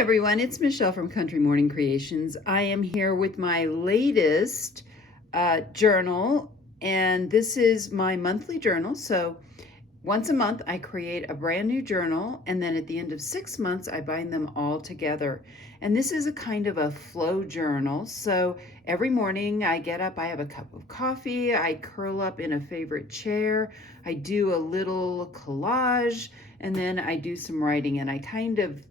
everyone, it's Michelle from Country Morning Creations. I am here with my latest journal, and this is my monthly journal. So once a month I create a brand new journal, and then at the end of 6 months I bind them all together. And this is a kind of a flow journal. So every morning I get up, I have a cup of coffee, I curl up in a favorite chair, I do a little collage, and then I do some writing, and I kind of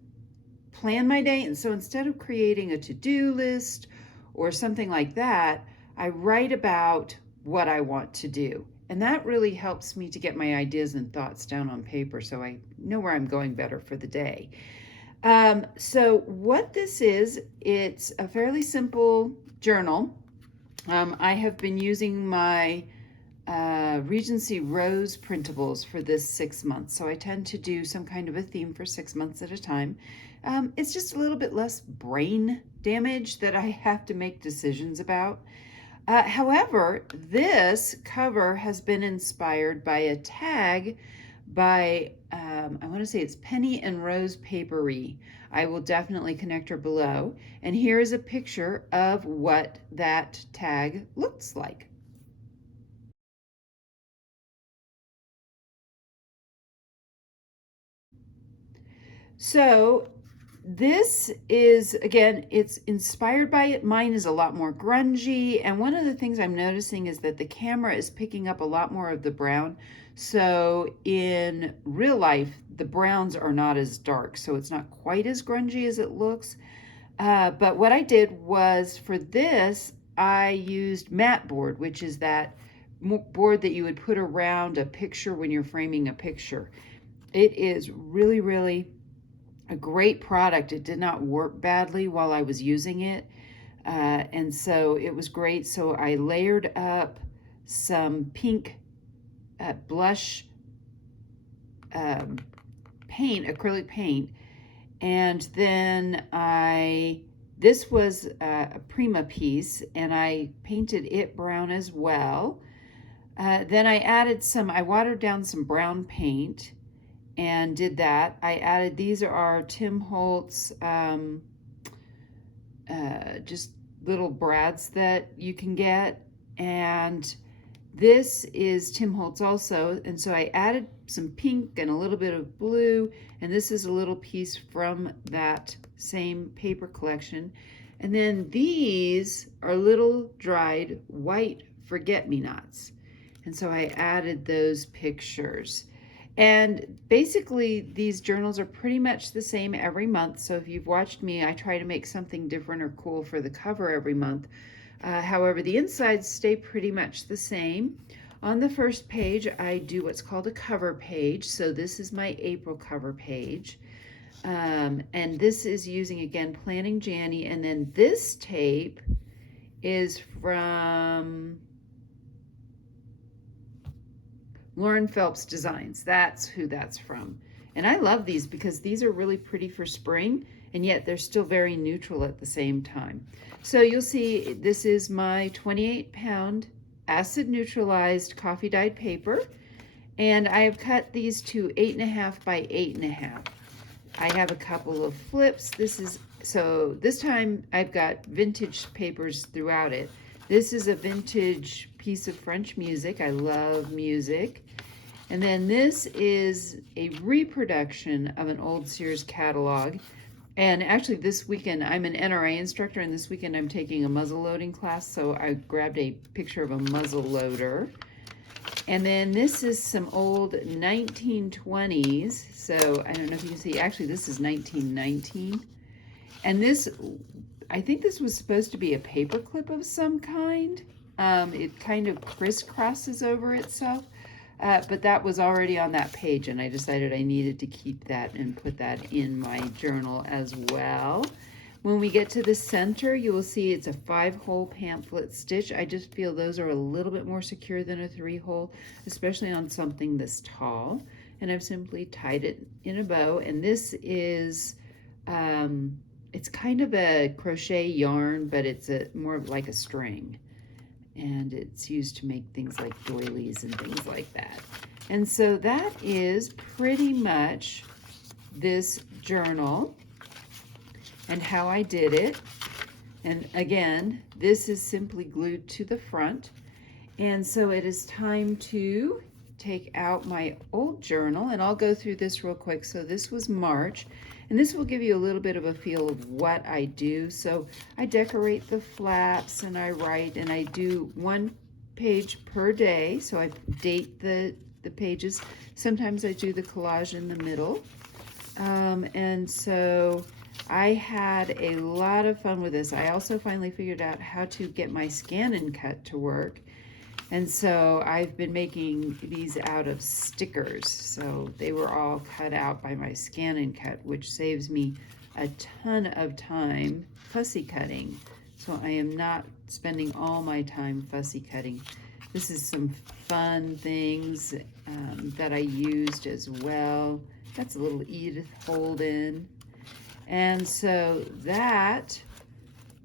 plan my day. And so instead of creating a to-do list or something like that, I write about what I want to do. And that really helps me to get my ideas and thoughts down on paper so I know where I'm going better for the day. So what this is, it's a fairly simple journal. I have been using my Regency Rose printables for this 6 months. So I tend to do some kind of a theme for 6 months at a time. It's just a little bit less brain damage that I have to make decisions about. However, this cover has been inspired by a tag by, I want to say it's Penny and Rose Papery. I will definitely connect her below. And here is a picture of what that tag looks like. So this is, again, it's inspired by it. Mine is a lot more grungy. And one of the things I'm noticing is that the camera is picking up a lot more of the brown. So in real life, the browns are not as dark. So it's not quite as grungy as it looks. But what I did was for this, I used mat board, which is that board that you would put around a picture when you're framing a picture. It is really, really a great product. It did not work badly while I was using it. And so it was great. So I layered up some pink blush paint, acrylic paint. And then this was a Prima piece, and I painted it brown as well. Then I watered down some brown paint and did that. I added, these are Tim Holtz, just little brads that you can get. And this is Tim Holtz also. And so I added some pink and a little bit of blue. And this is a little piece from that same paper collection. And then these are little dried white forget-me-nots. And so I added those pictures. And basically, these journals are pretty much the same every month. So if you've watched me, I try to make something different or cool for the cover every month. However, the insides stay pretty much the same. On the first page, I do what's called a cover page. So this is my April cover page. And this is using, again, Planning Janny. And then this tape is from Lauren Phelps Designs. That's who that's from. And I love these because these are really pretty for spring, and yet they're still very neutral at the same time. So you'll see this is my 28-pound acid neutralized coffee dyed paper, and I have cut these to 8.5 by 8.5. I have a couple of flips. So this time I've got vintage papers throughout it. This is a vintage piece of French music. I love music. And then this is a reproduction of an old Sears catalog. And actually this weekend, I'm an NRA instructor, and this weekend I'm taking a muzzle loading class, so I grabbed a picture of a muzzle loader. And then this is some old 1920s. So I don't know if you can see, actually this is 1919. And this, I think this was supposed to be a paper clip of some kind. It kind of crisscrosses over itself, but that was already on that page, and I decided I needed to keep that and put that in my journal as well. When we get to the center, you will see it's a 5-hole pamphlet stitch. I just feel those are a little bit more secure than a 3-hole, especially on something this tall. And I've simply tied it in a bow, and this is it's kind of a crochet yarn, but it's more like a string. And it's used to make things like doilies and things like that. And so that is pretty much this journal. and how I did it. And again, this is simply glued to the front. And so it is time to take out my old journal, and I'll go through this real quick. So this was March, and this will give you a little bit of a feel of what I do. So I decorate the flaps, and I write, and I do 1 page per day. So I date the pages. Sometimes I do the collage in the middle. And so I had a lot of fun with this. I also finally figured out how to get my scan and cut to work. And so I've been making these out of stickers. So they were all cut out by my scan and cut, which saves me a ton of time fussy cutting. So I am not spending all my time fussy cutting. This is some fun things that I used as well. That's a little Edith Holden. And so that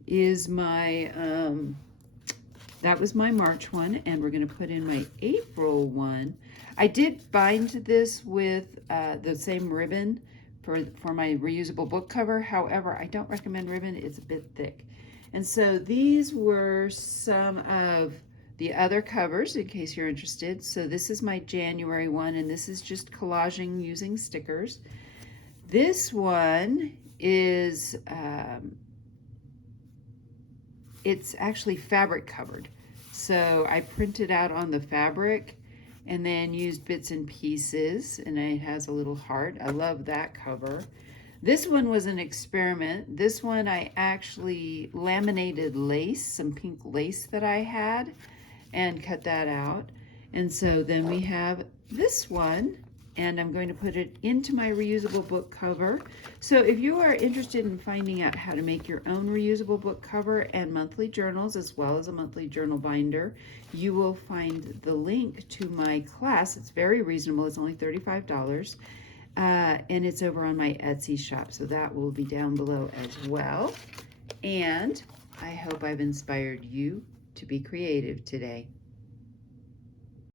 is my, that was my March one, and we're gonna put in my April one. I did bind this with the same ribbon for my reusable book cover. However, I don't recommend ribbon, it's a bit thick. And so these were some of the other covers in case you're interested. So this is my January one, and this is just collaging using stickers. This one is, it's actually fabric covered. So I printed out on the fabric and then used bits and pieces, and it has a little heart. I love that cover. This one was an experiment. This one I actually laminated lace, some pink lace that I had, and cut that out. And so then we have this one, and I'm going to put it into my reusable book cover. So if you are interested in finding out how to make your own reusable book cover and monthly journals, as well as a monthly journal binder, you will find the link to my class. It's very reasonable, it's only $35. And it's over on my Etsy shop, so that will be down below as well. And I hope I've inspired you to be creative today.